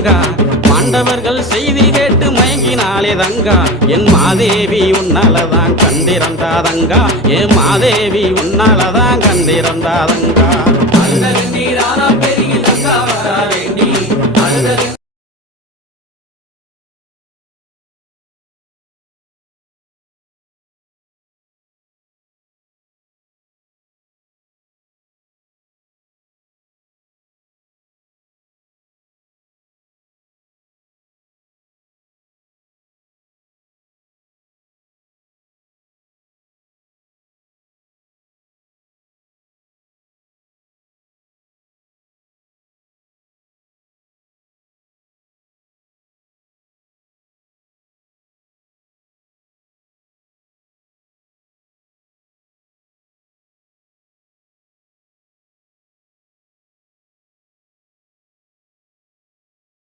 தங்கா. மாண்டவர்கள் செய்தி கேட்டு மயங்கினாலே தங்கா. என் மாதேவி உன்னாலதான் கண்டிருந்தாதங்கா என் மாதேவி உன்னாலதான் கண்டிருந்தாதங்கா